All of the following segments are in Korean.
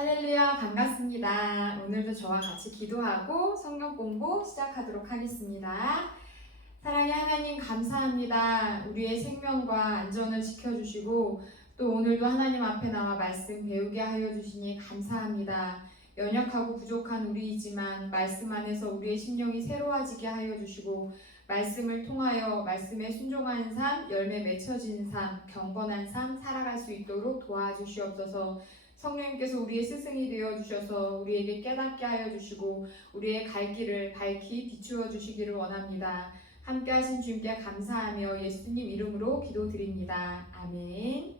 할렐루야, 반갑습니다. 오늘도 저와 같이 기도하고 성경 공부 시작하도록 하겠습니다. 사랑의 하나님 감사합니다. 우리의 생명과 안전을 지켜주시고 또 오늘도 하나님 앞에 나와 말씀 배우게 하여 주시니 감사합니다. 연약하고 부족한 우리이지만 말씀 안에서 우리의 심령이 새로워지게 하여 주시고 말씀을 통하여 말씀에 순종하는 삶, 열매 맺혀지는 삶, 경건한 삶 살아갈 수 있도록 도와주시옵소서. 성령님께서 우리의 스승이 되어주셔서 우리에게 깨닫게 하여 주시고 우리의 갈 길을 밝히 비추어 주시기를 원합니다. 함께 하신 주님께 감사하며 예수님 이름으로 기도드립니다. 아멘.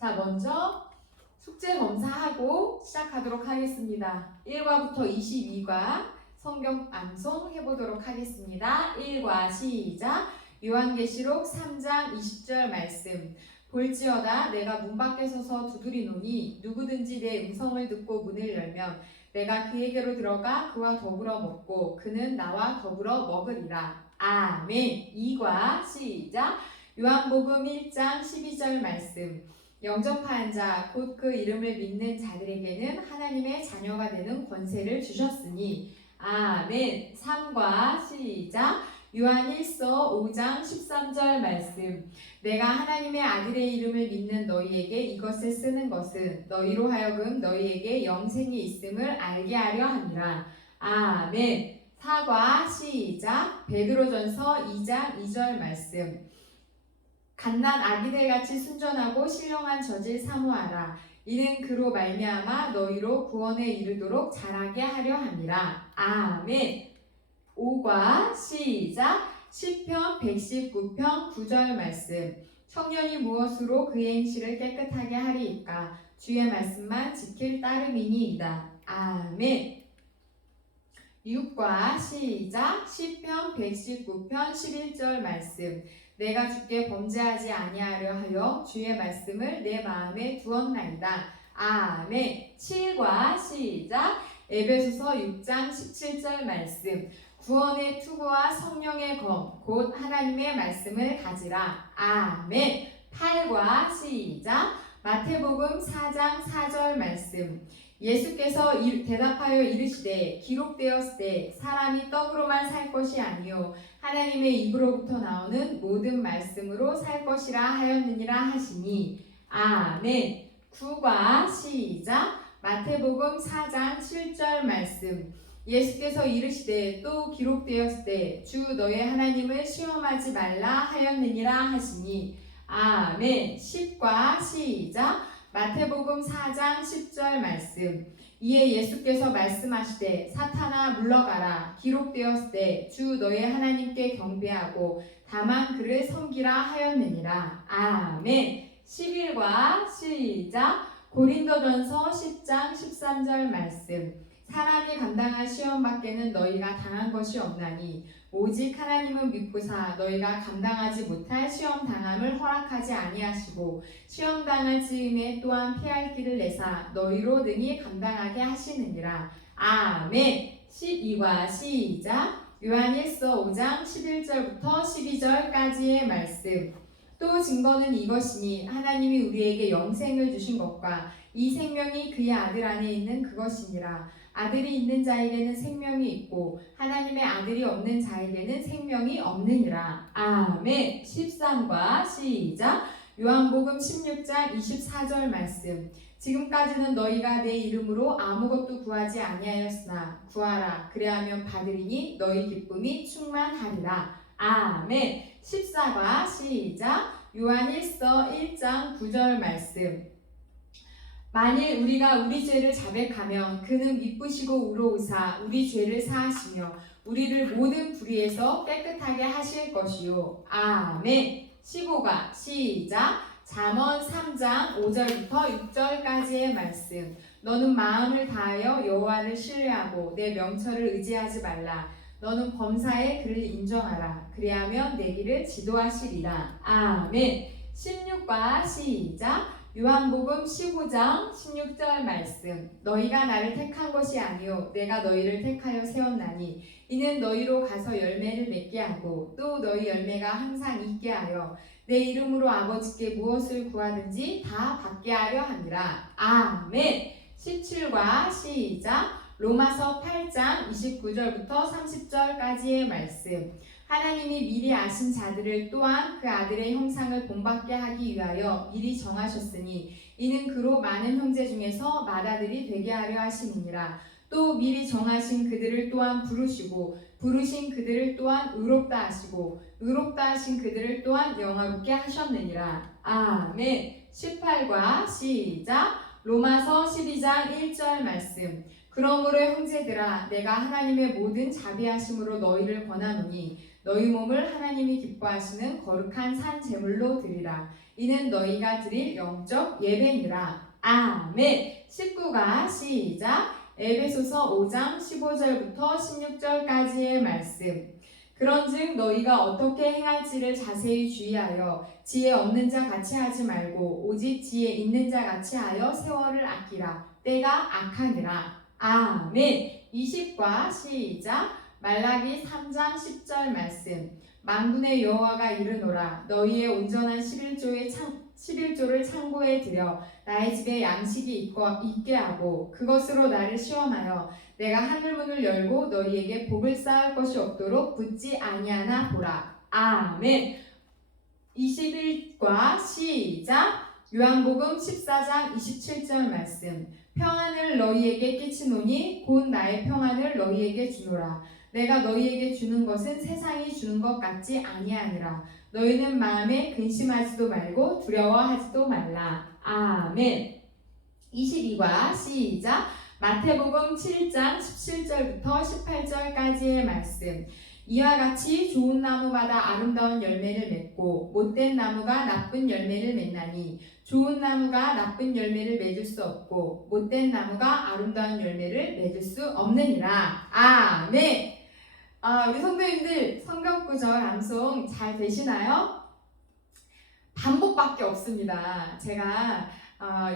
자, 먼저 숙제 검사하고 시작하도록 하겠습니다. 1과부터 22과 성경 암송 해보도록 하겠습니다. 1과 시작. 요한계시록 3장 20절 말씀. 볼지어다 내가 문 밖에 서서 두드리노니 누구든지 내 음성을 듣고 문을 열면 내가 그에게로 들어가 그와 더불어 먹고 그는 나와 더불어 먹으리라. 아멘. 2과 시작. 요한복음 1장 12절 말씀. 영접한 자 곧 그 이름을 믿는 자들에게는 하나님의 자녀가 되는 권세를 주셨으니. 아멘. 3과 시작. 요한일서 5장 13절 말씀. 내가 하나님의 아들의 이름을 믿는 너희에게 이것을 쓰는 것은 너희로 하여금 너희에게 영생이 있음을 알게 하려 함이라. 아멘. 4과 시작. 베드로전서 2장 2절 말씀. 갓난 아기들같이 순전하고 신령한 젖을 사모하라. 이는 그로 말미암아 너희로 구원에 이르도록 자라게 하려 함이라. 아멘. 5과 시작. 시편 119편 9절 말씀. 청년이 무엇으로 그의 행실을 깨끗하게 하리이까? 주의 말씀만 지킬 따름이니이다. 아멘. 6과 시작. 시편 119편 11절 말씀. 내가 주께 범죄하지 아니하려 하여 주의 말씀을 내 마음에 두었나이다. 아멘. 7과 시작. 에베소서 6장 17절 말씀. 구원의 투구와 성령의 검, 곧 하나님의 말씀을 가지라. 아멘. 8과 시작. 마태복음 4장 4절 말씀. 예수께서 대답하여 이르시되 기록되었으되 사람이 떡으로만 살 것이 아니요 하나님의 입으로부터 나오는 모든 말씀으로 살 것이라 하였느니라 하시니. 아멘. 9과 시작. 마태복음 4장 7절 말씀. 예수께서 이르시되 또 기록되었으되 주 너의 하나님을 시험하지 말라 하였느니라 하시니. 아멘. 10과 시작. 마태복음 4장 10절 말씀. 이에 예수께서 말씀하시되 사탄아 물러가라. 기록되었으되 주 너의 하나님께 경배하고 다만 그를 섬기라 하였느니라. 아멘. 11과 시작. 고린도전서 10장 13절 말씀. 사람이 감당할 시험 밖에는 너희가 당한 것이 없나니 오직 하나님은 믿고사 너희가 감당하지 못할 시험 당함을 허락하지 아니하시고 시험 당할 즈음에 또한 피할 길을 내사 너희로 능히 감당하게 하시느니라. 아멘. 12과 시작. 요한일서 5장 11절부터 12절까지의 말씀. 또 증거는 이것이니 하나님이 우리에게 영생을 주신 것과 이 생명이 그의 아들 안에 있는 그것이니라. 아들이 있는 자에게는 생명이 있고 하나님의 아들이 없는 자에게는 생명이 없느니라. 아멘. 13과 시작. 요한복음 16장 24절 말씀. 지금까지는 너희가 내 이름으로 아무것도 구하지 아니하였으나 구하라 그리하면 받으리니 너희 기쁨이 충만하리라. 아멘. 14과 시작. 요한일서 1장 9절 말씀. 만일 우리가 우리 죄를 자백하면 그는 미쁘시고 의로우사 우리 죄를 사하시며 우리를 모든 불의에서 깨끗하게 하실 것이요. 아멘. 15가 시작. 잠언 3장 5절부터 6절까지의 말씀. 너는 마음을 다하여 여호와를 신뢰하고 내 명철을 의지하지 말라. 너는 범사에 그를 인정하라. 그리하면 내 길을 지도하시리라. 아멘. 16과 시작. 요한복음 15장 16절 말씀. 너희가 나를 택한 것이 아니요 내가 너희를 택하여 세웠나니 이는 너희로 가서 열매를 맺게 하고 또 너희 열매가 항상 있게 하여 내 이름으로 아버지께 무엇을 구하든지 다 받게 하려 함이라. 아멘. 17과 시작. 로마서 8장 29절부터 30절까지의 말씀. 하나님이 미리 아신 자들을 또한 그 아들의 형상을 본받게 하기 위하여 미리 정하셨으니 이는 그로 많은 형제 중에서 맏아들이 되게 하려 하심이니라. 또 미리 정하신 그들을 또한 부르시고 부르신 그들을 또한 의롭다 하시고 의롭다 하신 그들을 또한 영화롭게 하셨느니라. 아멘. 18과 시작. 로마서 12장 1절 말씀. 그러므로 형제들아 내가 하나님의 모든 자비하심으로 너희를 권하노니 너희 몸을 하나님이 기뻐하시는 거룩한 산 제물로 드리라. 이는 너희가 드릴 영적 예배니라. 아멘. 19가 시작. 에베소서 5장 15절부터 16절까지의 말씀. 그런즉 너희가 어떻게 행할지를 자세히 주의하여 지혜 없는 자 같이 하지 말고 오직 지혜 있는 자 같이 하여 세월을 아끼라. 때가 악하니라. 아멘. 20과 시작. 말라기 3장 10절 말씀. 만군의 여호와가 이르노라. 너희의 온전한 11조를 창고에 들여 나의 집에 양식이 있게 하고 그것으로 나를 시험하여 내가 하늘문을 열고 너희에게 복을 쌓을 것이 없도록 붙지 아니하나 보라. 아멘. 21과 시작. 요한복음 14장 27절 말씀. 평안을 너희에게 끼치노니 곧 나의 평안을 너희에게 주노라. 내가 너희에게 주는 것은 세상이 주는 것 같지 아니하니라. 너희는 마음에 근심하지도 말고 두려워하지도 말라. 아멘. 22과 시작. 마태복음 7장 17절부터 18절까지의 말씀. 이와 같이 좋은 나무마다 아름다운 열매를 맺고 못된 나무가 나쁜 열매를 맺나니 좋은 나무가 나쁜 열매를 맺을 수 없고 못된 나무가 아름다운 열매를 맺을 수 없느니라. 아멘. 우리 성도님들 성경 구절 암송 잘 되시나요? 반복밖에 없습니다. 제가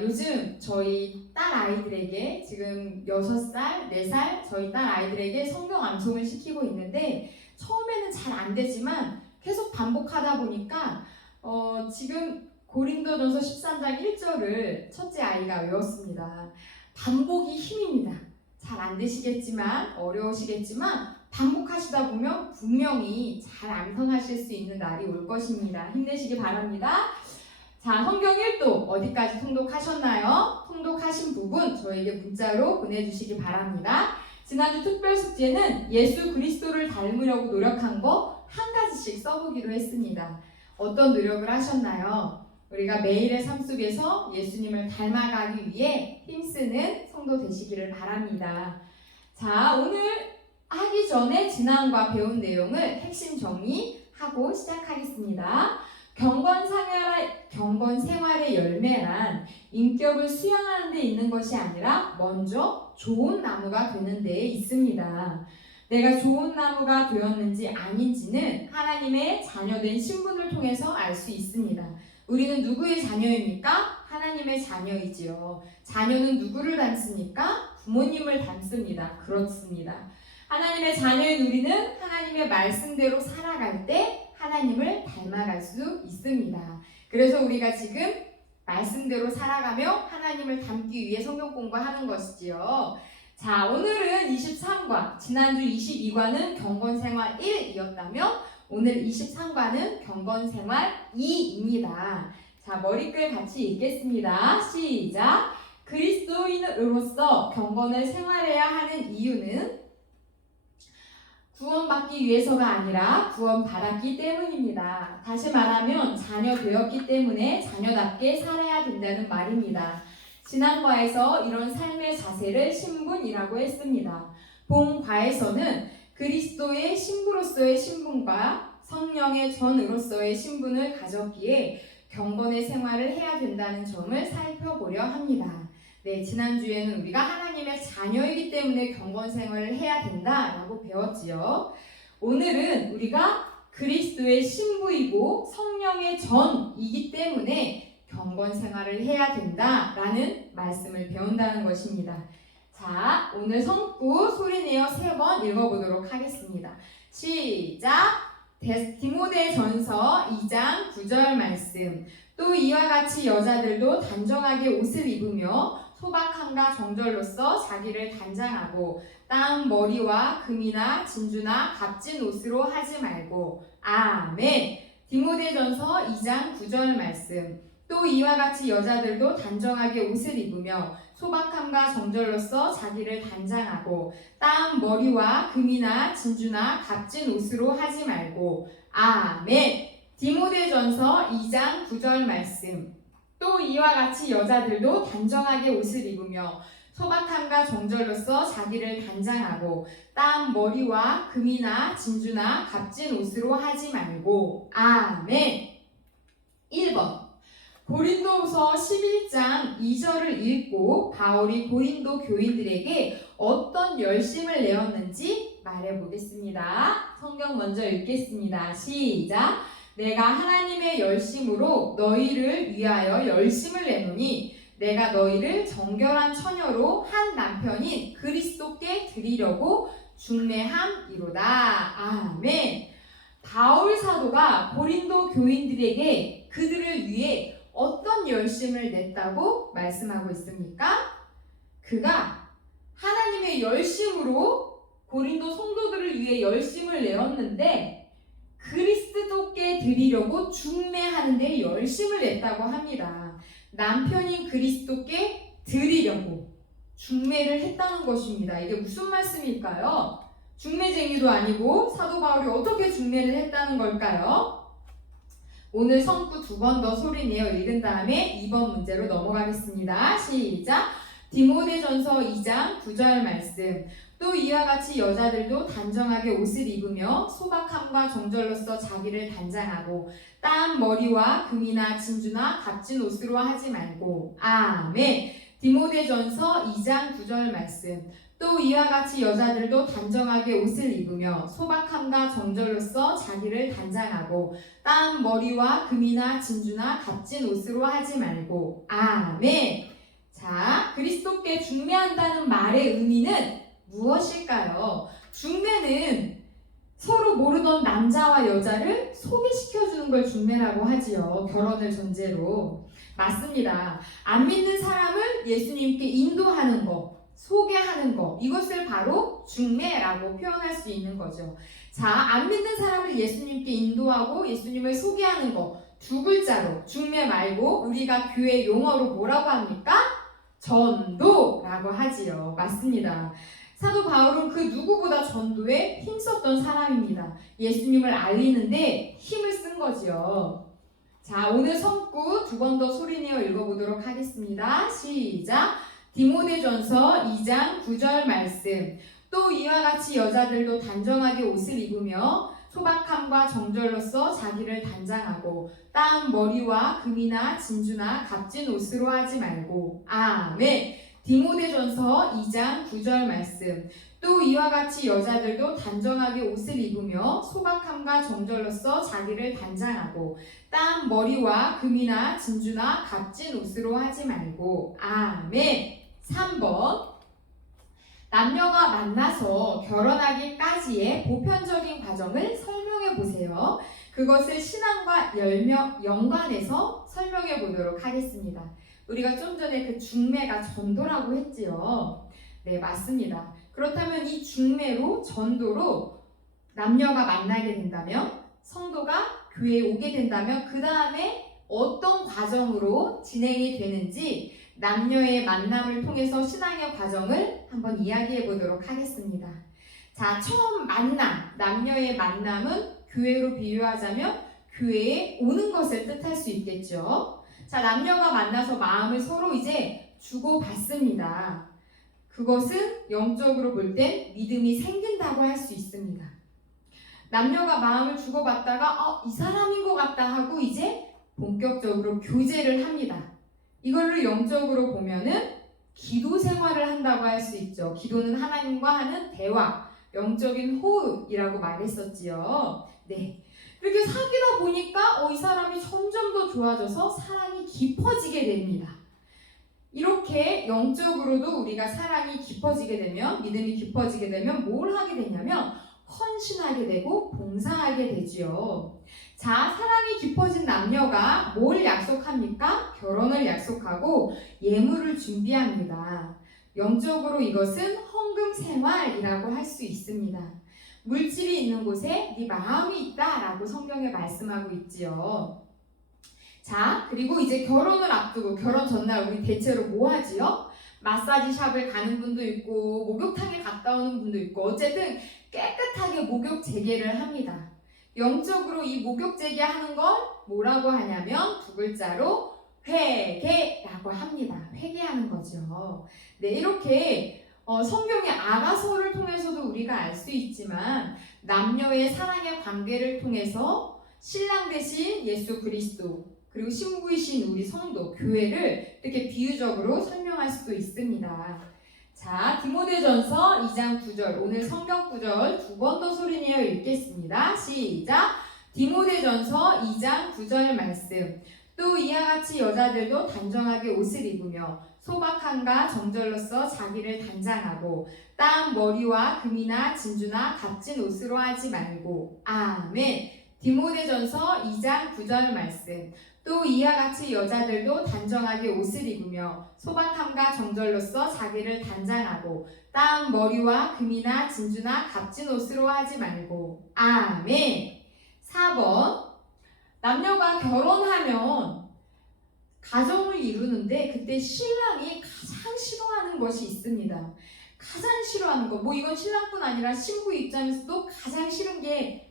요즘 저희 딸 아이들에게 지금 6살, 4살 저희 딸 아이들에게 성경 암송을 시키고 있는데 처음에는 잘 안 되지만 계속 반복하다 보니까 지금 고린도전서 13장 1절을 첫째 아이가 외웠습니다. 반복이 힘입니다. 잘 안 되시겠지만 어려우시겠지만 반복하시다 보면 분명히 잘 암송하실 수 있는 날이 올 것입니다. 힘내시기 바랍니다. 자, 성경 1도 어디까지 통독하셨나요? 통독하신 부분 저에게 문자로 보내주시기 바랍니다. 지난주 특별 숙제는 예수 그리스도를 닮으려고 노력한 거 한 가지씩 써보기로 했습니다. 어떤 노력을 하셨나요? 우리가 매일의 삶 속에서 예수님을 닮아가기 위해 힘쓰는 성도 되시기를 바랍니다. 자, 오늘 하기 전에 지난과 배운 내용을 핵심 정리하고 시작하겠습니다. 경건 생활의 열매란 인격을 수양하는 데 있는 것이 아니라 먼저 좋은 나무가 되는 데에 있습니다. 내가 좋은 나무가 되었는지 아닌지는 하나님의 자녀된 신분을 통해서 알 수 있습니다. 우리는 누구의 자녀입니까? 하나님의 자녀이지요. 자녀는 누구를 닮습니까? 부모님을 닮습니다. 그렇습니다. 하나님의 자녀인 우리는 하나님의 말씀대로 살아갈 때 하나님을 닮아갈 수 있습니다. 그래서 우리가 지금 말씀대로 살아가며 하나님을 닮기 위해 성경 공부하는 것이지요. 자, 오늘은 23과, 지난주 22과는 경건생활 1이었다면 오늘 23과는 경건생활 2입니다. 자, 머리글 같이 읽겠습니다. 시작! 그리스도인으로서 경건을 생활해야 하는 이유는 구원받기 위해서가 아니라 구원받았기 때문입니다. 다시 말하면 자녀 되었기 때문에 자녀답게 살아야 된다는 말입니다. 지난과에서 이런 삶의 자세를 신분이라고 했습니다. 본과에서는 그리스도의 신부로서의 신분과 성령의 전으로서의 신분을 가졌기에 경건의 생활을 해야 된다는 점을 살펴보려 합니다. 네, 지난주에는 우리가 하나님의 자녀이기 때문에 경건 생활을 해야 된다라고 배웠지요. 오늘은 우리가 그리스도의 신부이고 성령의 전이기 때문에 경건 생활을 해야 된다라는 말씀을 배운다는 것입니다. 자, 오늘 성구 소리내어 3번 읽어보도록 하겠습니다. 시작! 디모데전서 2장 9절 말씀. 또 이와 같이 여자들도 단정하게 옷을 입으며 소박함과 정절로서 자기를 단장하고 땀 머리와 금이나 진주나 값진 옷으로 하지 말고. 아멘. 디모데전서 2장 9절 말씀. 또 이와 같이 여자들도 단정하게 옷을 입으며 소박함과 정절로서 자기를 단장하고 땀 머리와 금이나 진주나 값진 옷으로 하지 말고. 아멘. 디모데전서 2장 9절 말씀. 또 이와 같이 여자들도 단정하게 옷을 입으며 소박함과 정절로서 자기를 단장하고 땀 머리와 금이나 진주나 값진 옷으로 하지 말고. 아멘. 1번. 고린도후서 11장 2절을 읽고 바울이 고린도 교인들에게 어떤 열심을 내었는지 말해보겠습니다. 성경 먼저 읽겠습니다. 시작. 내가 하나님의 열심으로 너희를 위하여 열심을 내노니 내가 너희를 정결한 처녀로 한 남편인 그리스도께 드리려고 중매함이로다. 아멘. 바울 사도가 고린도 교인들에게 그들을 위해 어떤 열심을 냈다고 말씀하고 있습니까? 그가 하나님의 열심으로 고린도 성도들을 위해 열심을 내었는데 그리스도께 드리려고 중매하는 데 열심을 냈다고 합니다. 남편인 그리스도께 드리려고 중매를 했다는 것입니다. 이게 무슨 말씀일까요? 중매쟁이도 아니고 사도 바울이 어떻게 중매를 했다는 걸까요? 오늘 성구 2번 더 소리내어 읽은 다음에 2번 문제로 넘어가겠습니다. 시작! 디모데전서 2장 9절 말씀. 또 이와 같이 여자들도 단정하게 옷을 입으며 소박함과 정절로서 자기를 단장하고 땀 머리와 금이나 진주나 값진 옷으로 하지 말고. 아멘. 디모데전서 2장 9절 말씀. 또 이와 같이 여자들도 단정하게 옷을 입으며 소박함과 정절로서 자기를 단장하고 땀 머리와 금이나 진주나 값진 옷으로 하지 말고. 아멘. 자, 그리스도께 중매한다는 말의 의미는 무엇일까요? 중매는 서로 모르던 남자와 여자를 소개시켜주는 걸 중매라고 하지요. 결혼을 전제로. 맞습니다. 안 믿는 사람을 예수님께 인도하는 거, 소개하는 거, 이것을 바로 중매라고 표현할 수 있는 거죠. 자, 안 믿는 사람을 예수님께 인도하고 예수님을 소개하는 거, 2글자로 중매 말고 우리가 교회 용어로 뭐라고 합니까? 전도라고 하지요. 맞습니다. 사도 바울은 그 누구보다 전도에 힘썼던 사람입니다. 예수님을 알리는데 힘을 쓴 거지요. 자, 오늘 성구 2번 더 소리내어 읽어보도록 하겠습니다. 시작! 디모데전서 2장 9절 말씀. 또 이와 같이 여자들도 단정하게 옷을 입으며 소박함과 정절로서 자기를 단장하고 땀 머리와 금이나 진주나 값진 옷으로 하지 말고. 아멘. 디모데전서 2장 9절 말씀. 또 이와 같이 여자들도 단정하게 옷을 입으며 소박함과 정절로서 자기를 단장하고 땀 머리와 금이나 진주나 값진 옷으로 하지 말고. 아멘. 3번. 남녀가 만나서 결혼하기까지의 보편적인 과정을 설명해 보세요. 그것을 신앙과 연관해서 설명해 보도록 하겠습니다. 우리가 좀 전에 그 중매가 전도라고 했지요. 네, 맞습니다. 그렇다면 이 중매로, 전도로 남녀가 만나게 된다면, 성도가 교회에 오게 된다면 그 다음에 어떤 과정으로 진행이 되는지 남녀의 만남을 통해서 신앙의 과정을 한번 이야기해 보도록 하겠습니다. 자, 처음 만남, 남녀의 만남은 교회로 비유하자면 교회에 오는 것을 뜻할 수 있겠죠. 자, 남녀가 만나서 마음을 서로 이제 주고받습니다. 그것은 영적으로 볼 땐 믿음이 생긴다고 할 수 있습니다. 남녀가 마음을 주고받다가 이 사람인 것 같다 하고 이제 본격적으로 교제를 합니다. 이걸로 영적으로 보면은 기도 생활을 한다고 할 수 있죠. 기도는 하나님과 하는 대화, 영적인 호흡이라고 말했었지요. 네. 이렇게 사귀다 보니까 이 사람이 점점 더 좋아져서 사랑이 깊어지게 됩니다. 이렇게 영적으로도 우리가 사랑이 깊어지게 되면, 믿음이 깊어지게 되면 뭘 하게 되냐면 헌신하게 되고 봉사하게 되지요. 자, 사랑이 깊어진 남녀가 뭘 약속합니까? 결혼을 약속하고 예물을 준비합니다. 영적으로 이것은 헌금 생활이라고 할 수 있습니다. 물질이 있는 곳에 네 마음이 있다라고 성경에 말씀하고 있지요. 자, 그리고 이제 결혼을 앞두고 결혼 전날 우리 대체로 뭐 하지요? 마사지 샵을 가는 분도 있고 목욕탕에 갔다 오는 분도 있고 어쨌든 깨끗하게 목욕 재개를 합니다. 영적으로 이 목욕 재개하는 걸 뭐라고 하냐면 두 글자로 회개라고 합니다. 회개하는 거죠. 네, 이렇게 성경의 아가서를 통해서도 우리가 알 수 있지만 남녀의 사랑의 관계를 통해서 신랑 대신 예수 그리스도 그리고 신부이신 우리 성도, 교회를 이렇게 비유적으로 설명할 수도 있습니다. 자, 디모데전서 2장 9절, 오늘 성경 구절 두 번 더 소리내어 읽겠습니다. 시작! 디모데전서 2장 9절 말씀. 또 이와 같이 여자들도 단정하게 옷을 입으며 소박함과 정절로서 자기를 단장하고 땀, 머리와 금이나 진주나 값진 옷으로 하지 말고. 아멘. 디모데전서 2장 9절 말씀. 또 이와 같이 여자들도 단정하게 옷을 입으며 소박함과 정절로서 자기를 단장하고 땀, 머리와 금이나 진주나 값진 옷으로 하지 말고. 아멘. 4번. 남녀가 결혼하면 가정을 이루는데 그때 신랑이 가장 싫어하는 것이 있습니다. 가장 싫어하는 거. 뭐 이건 신랑뿐 아니라 신부 입장에서도 가장 싫은 게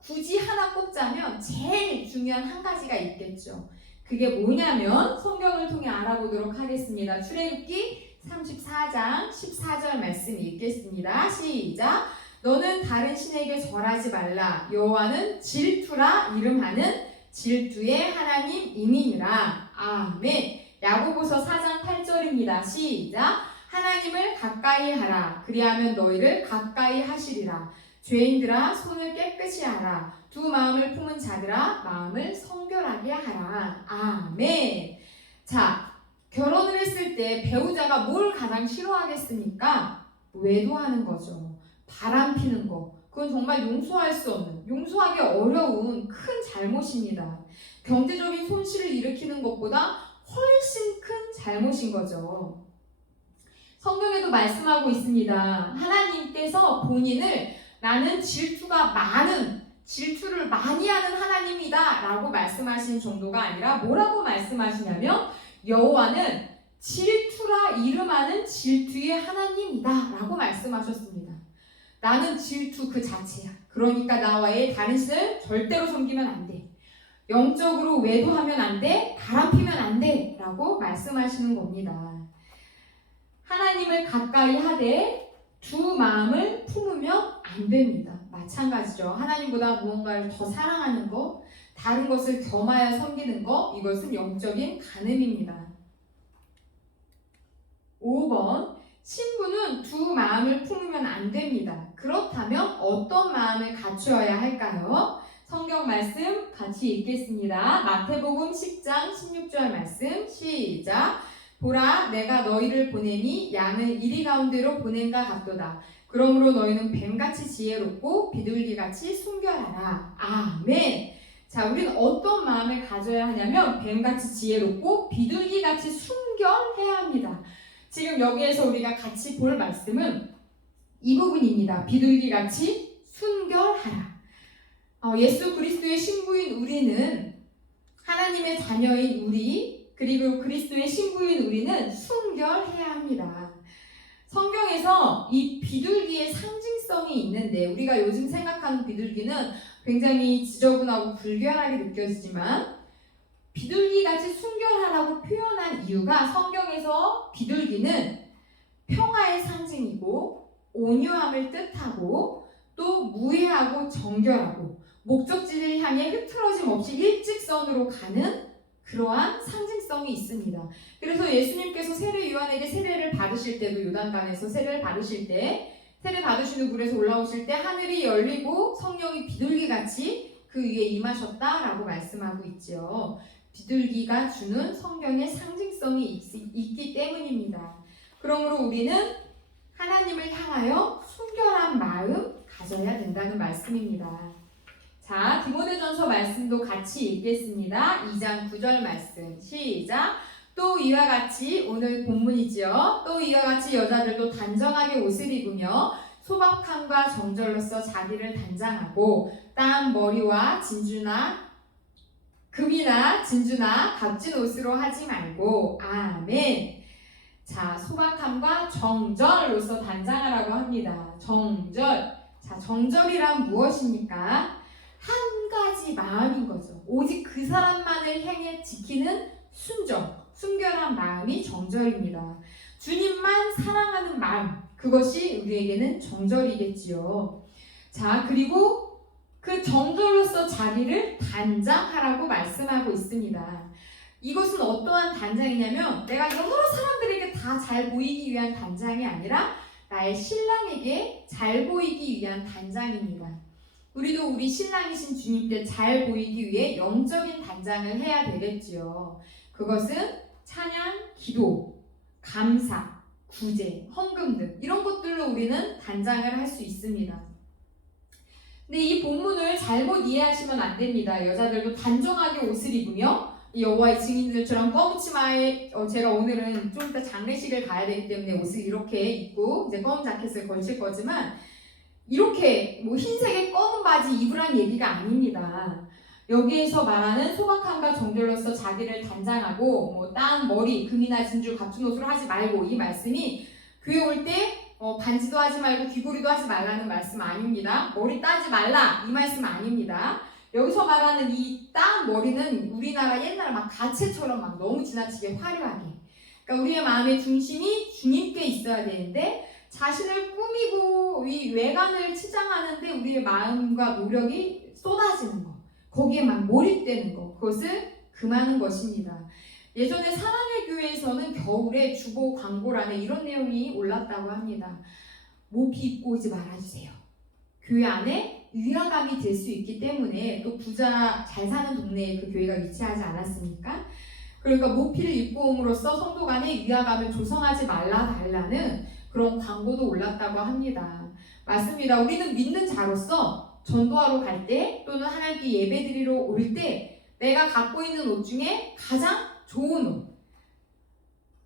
굳이 하나 꼽자면 제일 중요한 한 가지가 있겠죠. 그게 뭐냐면 성경을 통해 알아보도록 하겠습니다. 출애굽기 34장 14절 말씀 읽겠습니다. 시작! 너는 다른 신에게 절하지 말라. 여호와는 질투라 이름하는 질투의 하나님이니라. 아멘. 야고보서 4장 8절입니다. 시작! 하나님을 가까이 하라. 그리하면 너희를 가까이 하시리라. 죄인들아 손을 깨끗이 하라. 두 마음을 품은 자들아 마음을 성결하게 하라. 아멘. 자, 결혼을 했을 때 배우자가 뭘 가장 싫어하겠습니까? 외도하는 거죠. 바람 피는 거. 그건 정말 용서할 수 없는, 용서하기 어려운 큰 잘못입니다. 경제적인 손실을 일으키는 것보다 훨씬 큰 잘못인 거죠. 성경에도 말씀하고 있습니다. 하나님께서 본인을 나는 질투가 많은, 질투를 많이 하는 하나님이다 라고 말씀하신 정도가 아니라 뭐라고 말씀하시냐면 여호와는 질투라 이름하는 질투의 하나님이다 라고 말씀하셨습니다. 나는 질투 그 자체야. 그러니까 나와의 다른 신을 절대로 섬기면 안 돼. 영적으로 외도하면 안 돼. 바람 피면 안 돼 라고 말씀하시는 겁니다. 하나님을 가까이 하되 두 마음을 품으면 안 됩니다. 마찬가지죠. 하나님보다 무언가를 더 사랑하는 것, 다른 것을 겸하여 섬기는 것, 이것은 영적인 간음입니다. 5번, 신부는 두 마음을 품으면 안 됩니다. 그렇다면 어떤 마음을 갖추어야 할까요? 성경 말씀 같이 읽겠습니다. 마태복음 10장 16절 말씀 시작! 보라 내가 너희를 보내니 양을 이리 가운데로 보낸가 같도다. 그러므로 너희는 뱀같이 지혜롭고 비둘기같이 순결하라. 아멘. 자, 우리는 어떤 마음을 가져야 하냐면 뱀같이 지혜롭고 비둘기같이 순결해야 합니다. 지금 여기에서 우리가 같이 볼 말씀은 이 부분입니다. 비둘기같이 순결하라. 예수 그리스도의 신부인 우리는 하나님의 자녀인 우리 그리고 그리스도의 신부인 우리는 순결해야 합니다. 성경에서 이 비둘기의 상징성이 있는데 우리가 요즘 생각하는 비둘기는 굉장히 지저분하고 불결하게 느껴지지만 비둘기같이 순결하라고 표현한 이유가 성경에서 비둘기는 평화의 상징이고 온유함을 뜻하고 또 무해하고 정결하고 목적지를 향해 흐트러짐 없이 일직선으로 가는 그러한 상징성이 있습니다. 그래서 예수님께서 세례 요한에게 세례를 받으실 때도 요단강에서 세례를 받으실 때 세례 받으시는 물에서 올라오실 때 하늘이 열리고 성령이 비둘기같이 그 위에 임하셨다라고 말씀하고 있지요. 비둘기가 주는 성경의 상징성이 있기 때문입니다. 그러므로 우리는 하나님을 향하여 순결한 마음 가져야 된다는 말씀입니다. 자, 디모데전서 말씀도 같이 읽겠습니다. 2장 9절 말씀 시작. 또 이와 같이 오늘 본문이지요. 또 이와 같이 여자들도 단정하게 옷을 입으며 소박함과 정절로서 자기를 단장하고 땀 머리와 진주나 금이나 진주나 값진 옷으로 하지 말고 아멘. 자, 소박함과 정절로서 단장하라고 합니다. 정절. 자, 정절이란 무엇입니까? 한 가지 마음인 거죠. 오직 그 사람만을 향해 지키는 순정, 순결한 마음이 정절입니다. 주님만 사랑하는 마음, 그것이 우리에게는 정절이겠지요. 자, 그리고 그 정절로서 자기를 단장하라고 말씀하고 있습니다. 이것은 어떠한 단장이냐면 내가 여러 사람들에게 다 잘 보이기 위한 단장이 아니라 나의 신랑에게 잘 보이기 위한 단장입니다. 우리도 우리 신랑이신 주님께 잘 보이기 위해 영적인 단장을 해야 되겠지요. 그것은 찬양, 기도, 감사, 구제, 헌금 등 이런 것들로 우리는 단장을 할 수 있습니다. 근데 이 본문을 잘못 이해하시면 안 됩니다. 여자들도 단정하게 옷을 입으며 여호와의 증인들처럼 검은 치마에 제가 오늘은 좀 이따 장례식을 가야 되기 때문에 옷을 이렇게 입고 이제 검은 자켓을 걸칠 거지만 이렇게 뭐 흰색의 검은 바지 입으란 얘기가 아닙니다. 여기에서 말하는 소박함과 정결로서 자기를 단장하고 뭐 땀, 머리, 금이나 진주 갖춘 옷으로 하지 말고 이 말씀이 교회 올 때 반지도 하지 말고 귀걸이도 하지 말라는 말씀 아닙니다. 머리 따지 말라 이 말씀 아닙니다. 여기서 말하는 이 땀, 머리는 우리나라 옛날 막 가채처럼 막 너무 지나치게 화려하게 그러니까 우리의 마음의 중심이 주님께 있어야 되는데 자신을 꾸미고 이 외관을 치장하는데 우리의 마음과 노력이 쏟아지는 것 거기에 막 몰입되는 것 그것을 금하는 것입니다. 예전에 사랑의 교회에서는 겨울에 주보 광고란에 이런 내용이 올랐다고 합니다. 모피 입고 오지 말아주세요. 교회 안에 위화감이 될 수 있기 때문에 또 부자 잘 사는 동네에 그 교회가 위치하지 않았습니까? 그러니까 모피를 입고 옴으로써 성도 간에 위화감을 조성하지 말라달라는 그런 광고도 올랐다고 합니다. 맞습니다. 우리는 믿는 자로서 전도하러 갈 때 또는 하나님께 예배드리러 올 때 내가 갖고 있는 옷 중에 가장 좋은 옷,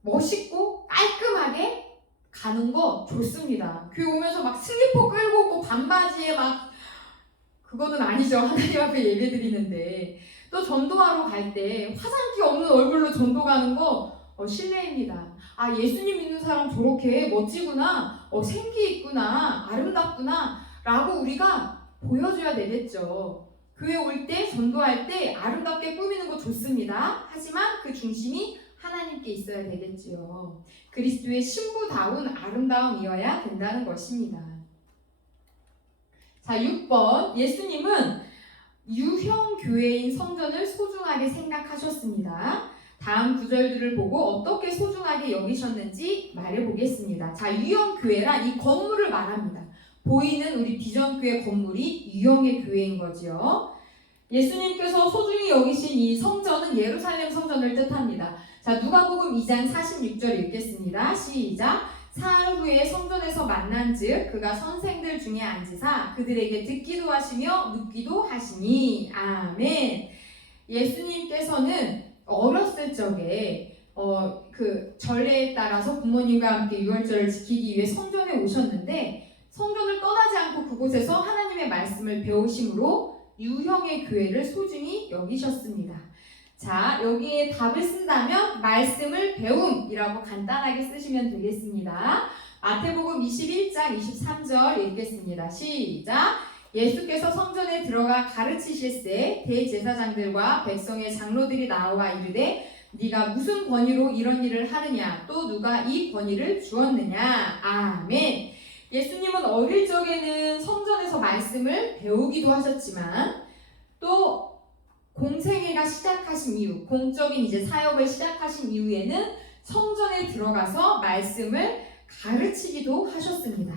멋있고 깔끔하게 가는 거 좋습니다. 교회 오면서 막 슬리퍼 끌고 오고 반바지에 막 그거는 아니죠. 하나님 앞에 예배드리는데 또 전도하러 갈 때 화장기 없는 얼굴로 전도 가는 거 실례입니다. 아 예수님 믿는 사람 저렇게 멋지구나, 생기 있구나, 아름답구나 라고 우리가 보여줘야 되겠죠. 교회 올 때 전도할 때 아름답게 꾸미는 거 좋습니다. 하지만 그 중심이 하나님께 있어야 되겠지요. 그리스도의 신부다운 아름다움이어야 된다는 것입니다. 자 6번 예수님은 유형 교회인 성전을 소중하게 생각하셨습니다. 다음 구절들을 보고 어떻게 소중하게 여기셨는지 말해보겠습니다. 자 유형 교회란 이 건물을 말합니다. 보이는 우리 비전교회 건물이 유형의 교회인 거지요. 예수님께서 소중히 여기신 이 성전은 예루살렘 성전을 뜻합니다. 자 누가복음 2장 46절 읽겠습니다. 시작. 사흘 후에 성전에서 만난즉 그가 선생들 중에 앉으사 그들에게 듣기도 하시며 묻기도 하시니 아멘. 예수님께서는 어렸을 적에 그 전례에 따라서 부모님과 함께 유월절을 지키기 위해 성전에 오셨는데 성전을 떠나지 않고 그곳에서 하나님의 말씀을 배우심으로 유형의 교회를 소중히 여기셨습니다. 자, 여기에 답을 쓴다면 말씀을 배움이라고 간단하게 쓰시면 되겠습니다. 마태복음 21장 23절 읽겠습니다. 시작. 예수께서 성전에 들어가 가르치실새 대제사장들과 백성의 장로들이 나와 이르되 네가 무슨 권위로 이런 일을 하느냐 또 누가 이 권위를 주었느냐 아멘. 예수님은 어릴 적에는 성전에서 말씀을 배우기도 하셨지만 또 공생애가 시작하신 이후, 공적인 이제 사역을 시작하신 이후에는 성전에 들어가서 말씀을 가르치기도 하셨습니다.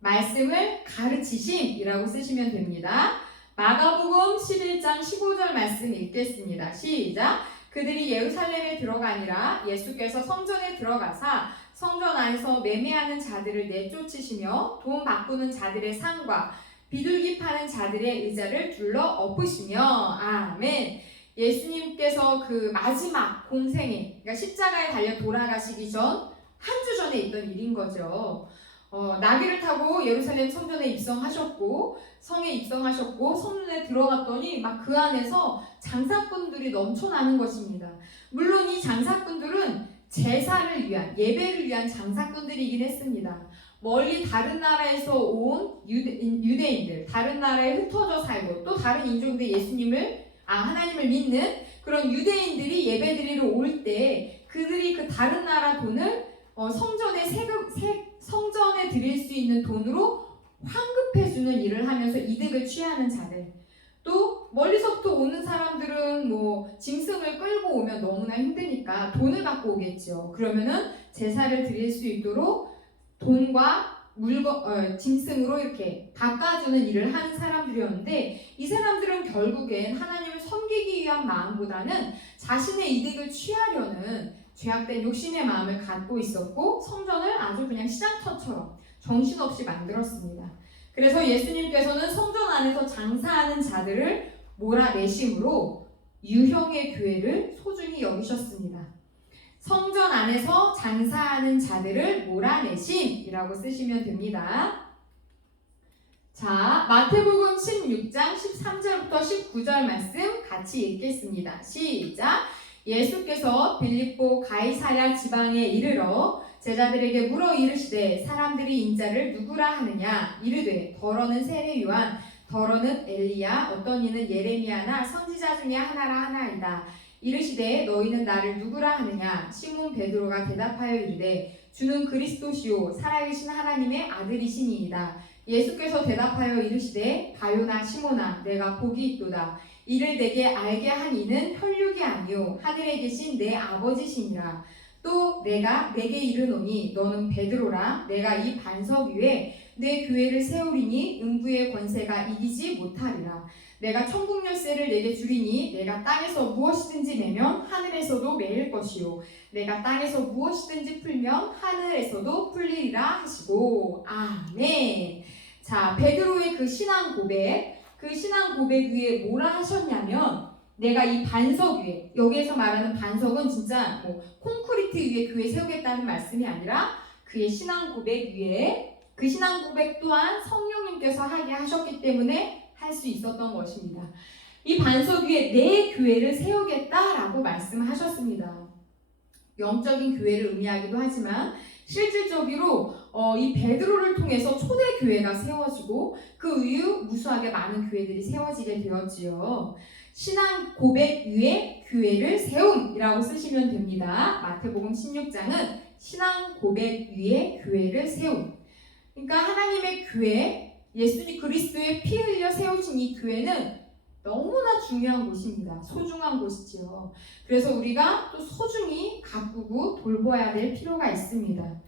말씀을 가르치심이라고 쓰시면 됩니다. 마가복음 11장 15절 말씀 읽겠습니다. 시작. 그들이 예루살렘에 들어가니라 예수께서 성전에 들어가사 성전 안에서 매매하는 자들을 내쫓으시며 돈 바꾸는 자들의 상과 비둘기 파는 자들의 의자를 둘러 엎으시며 아멘. 예수님께서 그 마지막 공생에, 그러니까 십자가에 달려 돌아가시기 전 한 주 전에 있던 일인 거죠. 나귀를 타고 예루살렘 성전에 입성하셨고 성에 입성하셨고 성문에 들어갔더니 막 그 안에서 장사꾼들이 넘쳐나는 것입니다. 물론 이 장사꾼들은 제사를 위한, 예배를 위한 장사꾼들이긴 했습니다. 멀리 다른 나라에서 온 유대인들, 다른 나라에 흩어져 살고 또 다른 인종들 하나님을 믿는 그런 유대인들이 예배드리러 올 때 그들이 그 다른 나라 돈을 성전에 드릴 수 있는 돈으로 환급해주는 일을 하면서 이득을 취하는 자들, 또 멀리서부터 오는 사람들은 짐승을 끌고 오면 너무나 힘드니까 돈을 갖고 오겠죠. 그러면은 제사를 드릴 수 있도록 돈과 짐승으로 이렇게 바꿔주는 일을 하는 사람들이었는데, 이 사람들은 결국엔 하나님을 섬기기 위한 마음보다는 자신의 이득을 취하려는 죄악된 욕심의 마음을 갖고 있었고 성전을 아주 그냥 시장터처럼 정신없이 만들었습니다. 그래서 예수님께서는 성전 안에서 장사하는 자들을 몰아내심으로 유형의 교회를 소중히 여기셨습니다. 성전 안에서 장사하는 자들을 몰아내심이라고 쓰시면 됩니다. 자, 마태복음 16장 13절부터 19절 말씀 같이 읽겠습니다. 시작! 예수께서 빌립보 가이사랴 지방에 이르러 제자들에게 물어 이르시되 사람들이 인자를 누구라 하느냐? 이르되 더러는 세례 요한, 더러는 엘리야, 어떤 이는 예레미야나 선지자 중에 하나라 하나이다. 이르시되 너희는 나를 누구라 하느냐? 시몬 베드로가 대답하여 이르되 주는 그리스도시요 살아계신 하나님의 아들이시니이다. 예수께서 대답하여 이르시되 바요나 시몬아 내가 복이 있도다. 이를 내게 알게 한 이는 혈육이 아니요 하늘에 계신 내 아버지시니라. 또 내가 내게 이르노니 너는 베드로라. 내가 이 반석 위에 내 교회를 세우리니 음부의 권세가 이기지 못하리라. 내가 천국 열쇠를 내게 주리니 내가 땅에서 무엇이든지 내면 하늘에서도 매일 것이요 내가 땅에서 무엇이든지 풀면 하늘에서도 풀리리라 하시고 아멘. 자, 베드로의 그 신앙 고백, 그 신앙 고백 위에 뭐라 하셨냐면 내가 이 반석 위에, 여기에서 말하는 반석은 진짜 콘크리트 위에 교회 세우겠다는 말씀이 아니라 그의 신앙 고백 위에, 그 신앙 고백 또한 성령님께서 하게 하셨기 때문에 할 수 있었던 것입니다. 이 반석 위에 내 교회를 세우겠다라고 말씀하셨습니다. 영적인 교회를 의미하기도 하지만 실질적으로 이 베드로를 통해서 초대 교회가 세워지고 그 이후 무수하게 많은 교회들이 세워지게 되었지요. 신앙 고백 위에 교회를 세움이라고 쓰시면 됩니다. 마태복음 16장은 신앙 고백 위에 교회를 세움. 그러니까 하나님의 교회, 예수님 그리스도의 피 흘려 세우신 이 교회는 너무나 중요한 곳입니다. 소중한 곳이죠. 그래서 우리가 또 소중히 가꾸고 돌보아야 될 필요가 있습니다.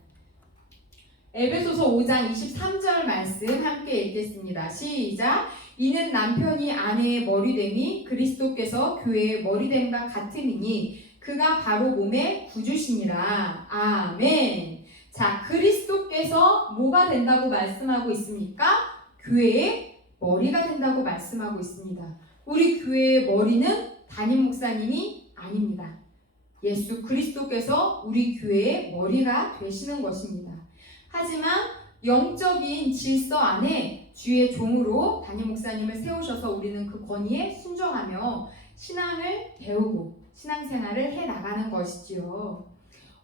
에베소서 5장 23절 말씀 함께 읽겠습니다. 시작! 이는 남편이 아내의 머리됨이 그리스도께서 교회의 머리됨과 같음이니 그가 바로 몸의 구주시니라. 아멘. 자, 그리스도께서 뭐가 된다고 말씀하고 있습니까? 교회의 머리가 된다고 말씀하고 있습니다. 우리 교회의 머리는 담임 목사님이 아닙니다. 예수 그리스도께서 우리 교회의 머리가 되시는 것입니다. 하지만 영적인 질서 안에 주의 종으로 담임 목사님을 세우셔서 우리는 그 권위에 순종하며 신앙을 배우고 신앙생활을 해나가는 것이지요.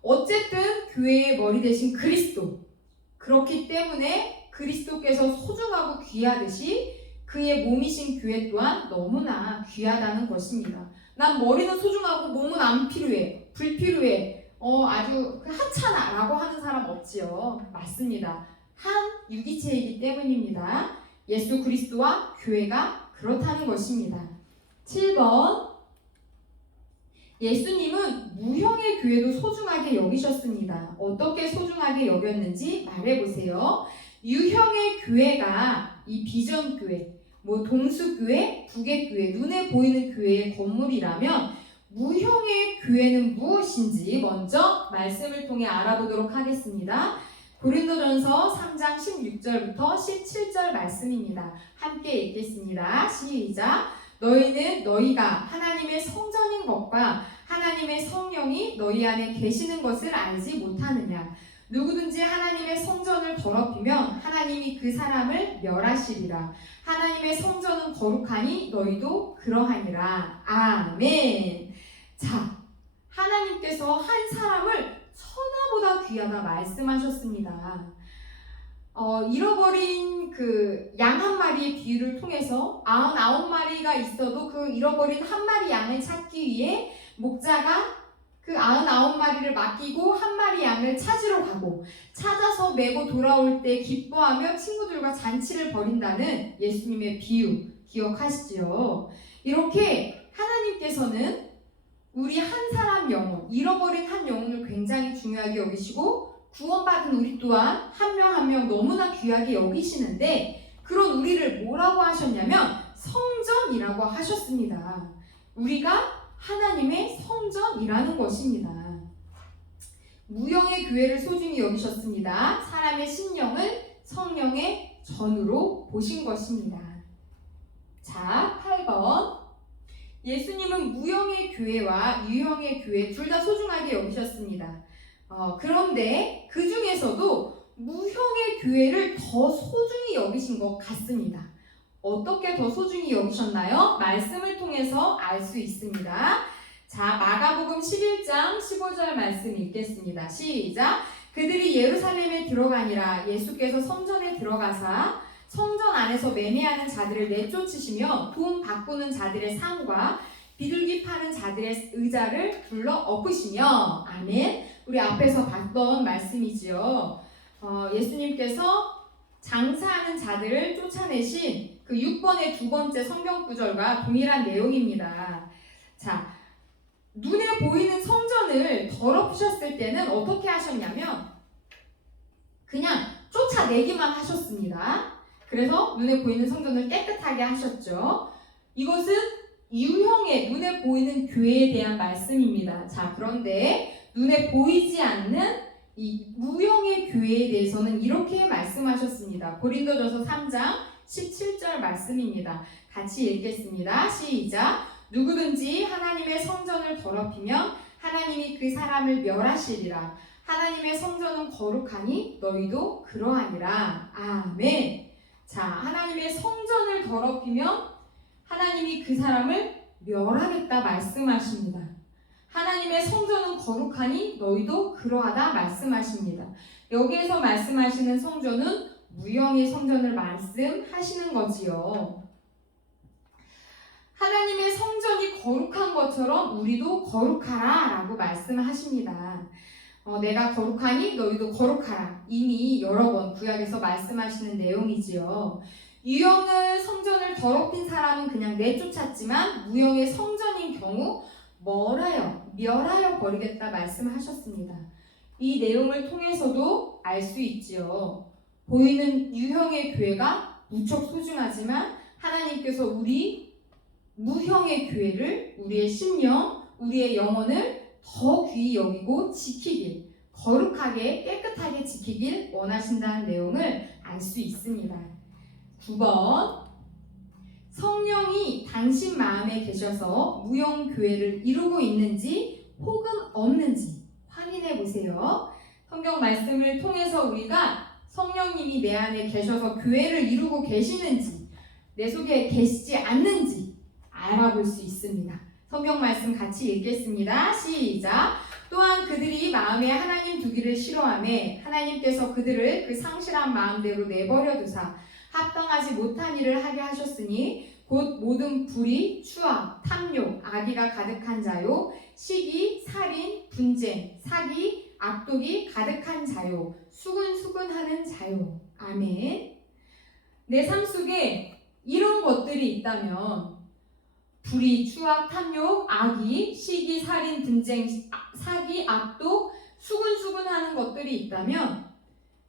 어쨌든 교회의 머리 되신 그리스도, 그렇기 때문에 그리스도께서 소중하고 귀하듯이 그의 몸이신 교회 또한 너무나 귀하다는 것입니다. 난 머리는 소중하고 몸은 안 필요해, 불필요해, 아주 하찮아 라고 하는 사람 없지요. 맞습니다. 한 유기체이기 때문입니다. 예수 그리스도와 교회가 그렇다는 것입니다. 7번, 예수님은 무형의 교회도 소중하게 여기셨습니다. 어떻게 소중하게 여겼는지 말해보세요. 유형의 교회가 이 비전교회, 동수교회, 부객교회, 눈에 보이는 교회의 건물이라면 무형의 교회는 무엇인지 먼저 말씀을 통해 알아보도록 하겠습니다. 고린도전서 3장 16절부터 17절 말씀입니다. 함께 읽겠습니다. 시작. 너희는 너희가 하나님의 성전인 것과 하나님의 성령이 너희 안에 계시는 것을 알지 못하느냐. 누구든지 하나님의 성전을 더럽히면 하나님이 그 사람을 멸하시리라. 하나님의 성전은 거룩하니 너희도 그러하니라. 아멘. 자, 하나님께서 한 사람을 천하보다 귀하다 말씀하셨습니다. 잃어버린 그 양 한 마리의 비유를 통해서 99마리가 있어도 그 잃어버린 한 마리 양을 찾기 위해 목자가 그 99마리를 맡기고 한 마리 양을 찾으러 가고 찾아서 메고 돌아올 때 기뻐하며 친구들과 잔치를 벌인다는 예수님의 비유 기억하시죠? 이렇게 하나님께서는 우리 한 사람 영혼, 잃어버린 한 영혼을 굉장히 중요하게 여기시고 구원받은 우리 또한 한 명 한 명 너무나 귀하게 여기시는데 그런 우리를 뭐라고 하셨냐면 성전이라고 하셨습니다. 우리가 하나님의 성전이라는 것입니다. 무형의 교회를 소중히 여기셨습니다. 사람의 심령을 성령의 전으로 보신 것입니다. 자, 8번. 예수님은 무형의 교회와 유형의 교회 둘 다 소중하게 여기셨습니다. 그런데 그 중에서도 무형의 교회를 더 소중히 여기신 것 같습니다. 어떻게 더 소중히 여기셨나요? 말씀을 통해서 알 수 있습니다. 자, 마가복음 11장 15절 말씀 읽겠습니다. 시작. 그들이 예루살렘에 들어가니라. 예수께서 성전에 들어가사 성전 안에서 매매하는 자들을 내쫓으시며 돈 바꾸는 자들의 상과 비둘기 파는 자들의 의자를 불러 엎으시며. 아멘. 우리 앞에서 봤던 말씀이지요. 예수님께서 장사하는 자들을 쫓아내신 그 6번의 두 번째 성경 구절과 동일한 내용입니다. 자, 눈에 보이는 성전을 더럽히셨을 때는 어떻게 하셨냐면 그냥 쫓아내기만 하셨습니다. 그래서 눈에 보이는 성전을 깨끗하게 하셨죠. 이것은 유형의 눈에 보이는 교회에 대한 말씀입니다. 자, 그런데 눈에 보이지 않는 이 무형의 교회에 대해서는 이렇게 말씀하셨습니다. 고린도전서 3장 17절 말씀입니다. 같이 읽겠습니다. 시작. 누구든지 하나님의 성전을 더럽히면 하나님이 그 사람을 멸하시리라. 하나님의 성전은 거룩하니 너희도 그러하니라. 아멘. 자, 하나님의 성전을 더럽히면 하나님이 그 사람을 멸하겠다 말씀하십니다. 하나님의 성전은 거룩하니 너희도 그러하다 말씀하십니다. 여기에서 말씀하시는 성전은 무형의 성전을 말씀하시는 거지요. 하나님의 성전이 거룩한 것처럼 우리도 거룩하라 라고 말씀하십니다. 내가 거룩하니 너희도 거룩하라. 이미 여러 번 구약에서 말씀하시는 내용이지요. 유형의 성전을 더럽힌 사람은 그냥 내쫓았지만 무형의 성전인 경우 멸하여 버리겠다 말씀하셨습니다. 이 내용을 통해서도 알 수 있지요. 보이는 유형의 교회가 무척 소중하지만 하나님께서 우리 무형의 교회를 우리의 심령, 우리의 영혼을 더 귀히 여기고 지키길, 거룩하게 깨끗하게 지키길 원하신다는 내용을 알 수 있습니다. 9번. 성령이 당신 마음에 계셔서 무형교회를 이루고 있는지 혹은 없는지 확인해 보세요. 성경 말씀을 통해서 우리가 성령님이 내 안에 계셔서 교회를 이루고 계시는지 내 속에 계시지 않는지 알아볼 수 있습니다. 성경 말씀 같이 읽겠습니다. 시작. 또한 그들이 마음에 하나님 두기를 싫어하며 하나님께서 그들을 그 상실한 마음대로 내버려 두사 합당하지 못한 일을 하게 하셨으니 곧 모든 불의, 추악, 탐욕, 악의가 가득한 자요 시기, 살인, 분쟁, 사기, 악독이 가득한 자요 수근수근하는 자요. 아멘. 내 삶 속에 이런 것들이 있다면 불의, 추악, 탐욕, 악의, 시기, 살인, 분쟁, 사기, 악독, 수근수근하는 것들이 있다면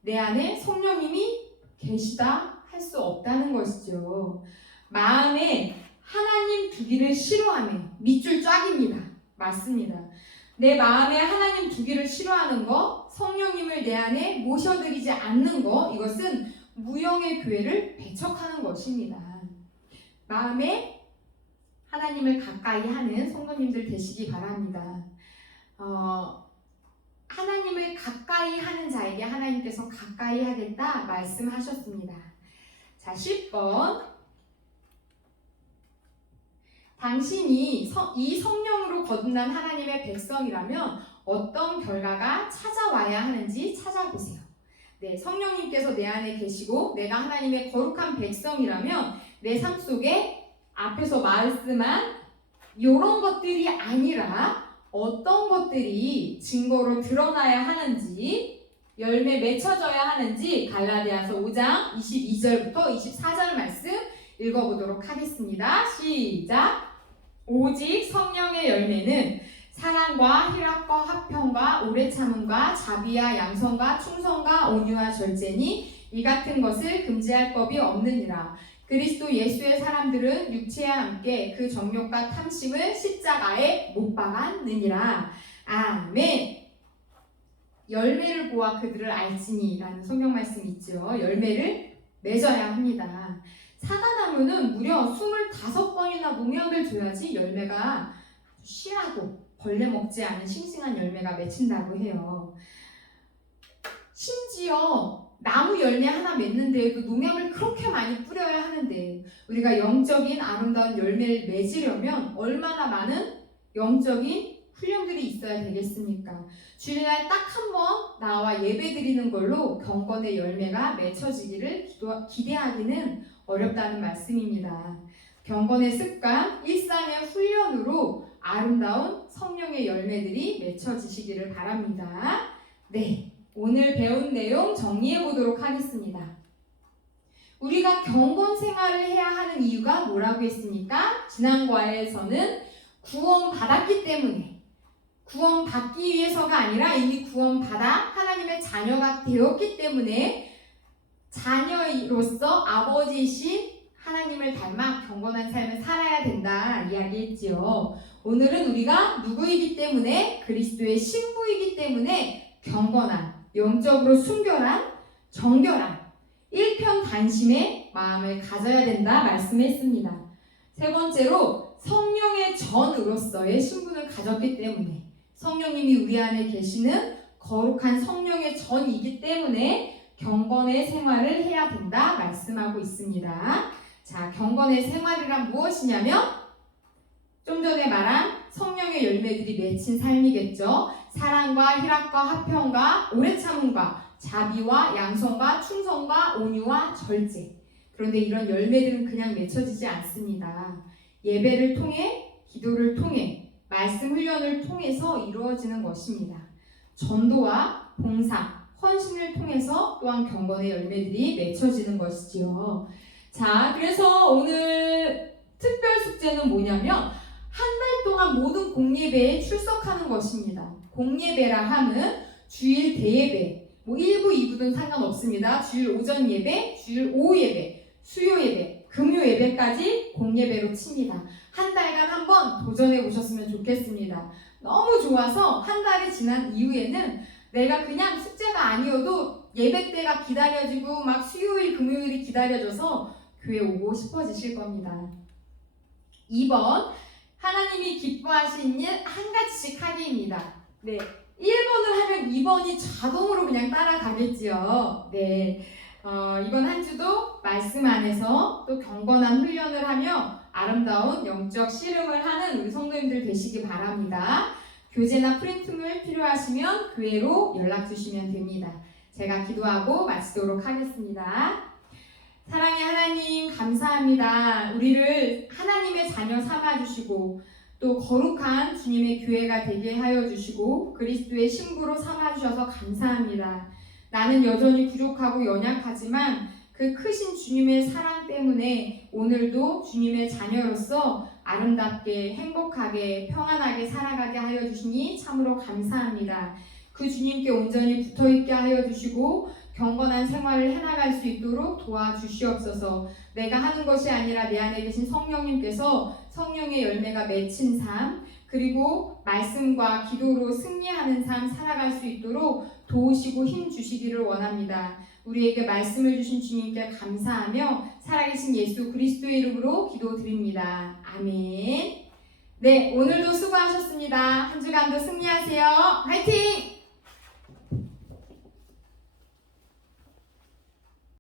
내 안에 성령님이 계시다 할 수 없다는 것이죠. 마음에 하나님 두기를 싫어하며 밑줄 쫙입니다. 맞습니다. 내 마음에 하나님 두기를 싫어하는 거, 성령님을 내 안에 모셔드리지 않는 거, 이것은 무형의 교회를 배척하는 것입니다. 마음에 하나님을 가까이 하는 성도님들 되시기 바랍니다. 하나님을 가까이 하는 자에게 하나님께서 가까이 하겠다 말씀하셨습니다. 자, 10번. 당신이 이 성령으로 거듭난 하나님의 백성이라면 어떤 결과가 찾아와야 하는지 찾아보세요. 네, 성령님께서 내 안에 계시고 내가 하나님의 거룩한 백성이라면 내 삶 속에 앞에서 말씀한 이런 것들이 아니라 어떤 것들이 증거로 드러나야 하는지, 열매 맺혀져야 하는지 갈라디아서 5장 22절부터 24절 말씀 읽어보도록 하겠습니다. 시작! 오직 성령의 열매는 사랑과 희락과 화평과 오래 참음과 자비와 양선과 충성과 온유와 절제니 이 같은 것을 금지할 법이 없느니라. 그리스도 예수의 사람들은 육체와 함께 그 정욕과 탐심을 십자가에 못 박았느니라. 아멘. 열매를 보아 그들을 알지니 라는 성경 말씀 있죠. 열매를 맺어야 합니다. 사과나무는 무려 25번이나 농약을 줘야지 열매가 실하고 벌레 먹지 않은 싱싱한 열매가 맺힌다고 해요. 심지어 나무 열매 하나 맺는데도 농약을 그렇게 많이 뿌려야 하는데 우리가 영적인 아름다운 열매를 맺으려면 얼마나 많은 영적인 훈련들이 있어야 되겠습니까? 주일날 딱 한 번 나와 예배 드리는 걸로 경건의 열매가 맺혀지기를 기대하기는 어렵다는 말씀입니다. 경건의 습관, 일상의 훈련으로 아름다운 성령의 열매들이 맺혀지시기를 바랍니다. 네, 오늘 배운 내용 정리해 보도록 하겠습니다. 우리가 경건 생활을 해야 하는 이유가 뭐라고 했습니까? 지난 과에서는 구원받았기 때문에, 구원받기 위해서가 아니라 이미 구원받아 하나님의 자녀가 되었기 때문에 자녀로서 아버지이신 하나님을 닮아 경건한 삶을 살아야 된다 이야기했지요. 오늘은 우리가 누구이기 때문에, 그리스도의 신부이기 때문에 경건한, 영적으로 순결한, 정결한, 일편단심의 마음을 가져야 된다 말씀했습니다. 세 번째로 성령의 전으로서의 신분을 가졌기 때문에, 성령님이 우리 안에 계시는 거룩한 성령의 전이기 때문에 경건의 생활을 해야 된다 말씀하고 있습니다. 자, 경건의 생활이란 무엇이냐면 좀 전에 말한 성령의 열매들이 맺힌 삶이겠죠. 사랑과 희락과 화평과 오래 참음과 자비와 양선과 충성과 온유와 절제. 그런데 이런 열매들은 그냥 맺혀지지 않습니다. 예배를 통해, 기도를 통해, 말씀 훈련을 통해서 이루어지는 것입니다. 전도와 봉사, 헌신을 통해서 또한 경건의 열매들이 맺혀지는 것이지요. 자, 그래서 오늘 특별 숙제는 뭐냐면 한 달 동안 모든 공예배에 출석하는 것입니다. 공예배라 함은 주일 대예배, 1부, 2부든 상관없습니다. 주일 오전 예배, 주일 오후 예배, 수요 예배, 금요 예배까지 공예배로 칩니다. 한 달간 한번 도전해 보셨으면 좋겠습니다. 너무 좋아서 한 달이 지난 이후에는 내가 그냥 숙제가 아니어도 예배 때가 기다려지고 막 수요일, 금요일이 기다려져서 교회 오고 싶어지실 겁니다. 2번, 하나님이 기뻐하시는 일 한 가지씩 하기입니다. 네, 1번을 하면 2번이 자동으로 그냥 따라가겠지요. 네, 이번 한 주도 말씀 안에서 또 경건한 훈련을 하며 아름다운 영적 씨름을 하는 우리 성도님들 되시기 바랍니다. 교재나 프린트물 필요하시면 교회로 연락 주시면 됩니다. 제가 기도하고 마치도록 하겠습니다. 사랑의 하나님 감사합니다. 우리를 하나님의 자녀 삼아주시고 또 거룩한 주님의 교회가 되게 하여 주시고 그리스도의 신부로 삼아주셔서 감사합니다. 나는 여전히 부족하고 연약하지만 그 크신 주님의 사랑 때문에 오늘도 주님의 자녀로서 아름답게 행복하게 평안하게 살아가게 하여 주시니 참으로 감사합니다. 그 주님께 온전히 붙어있게 하여 주시고 경건한 생활을 해나갈 수 있도록 도와주시옵소서. 내가 하는 것이 아니라 내 안에 계신 성령님께서 성령의 열매가 맺힌 삶, 그리고 말씀과 기도로 승리하는 삶 살아갈 수 있도록 도우시고 힘 주시기를 원합니다. 우리에게 말씀을 주신 주님께 감사하며 살아계신 예수 그리스도의 이름으로 기도드립니다. 아멘. 네, 오늘도 수고하셨습니다. 한 주간도 승리하세요. 화이팅!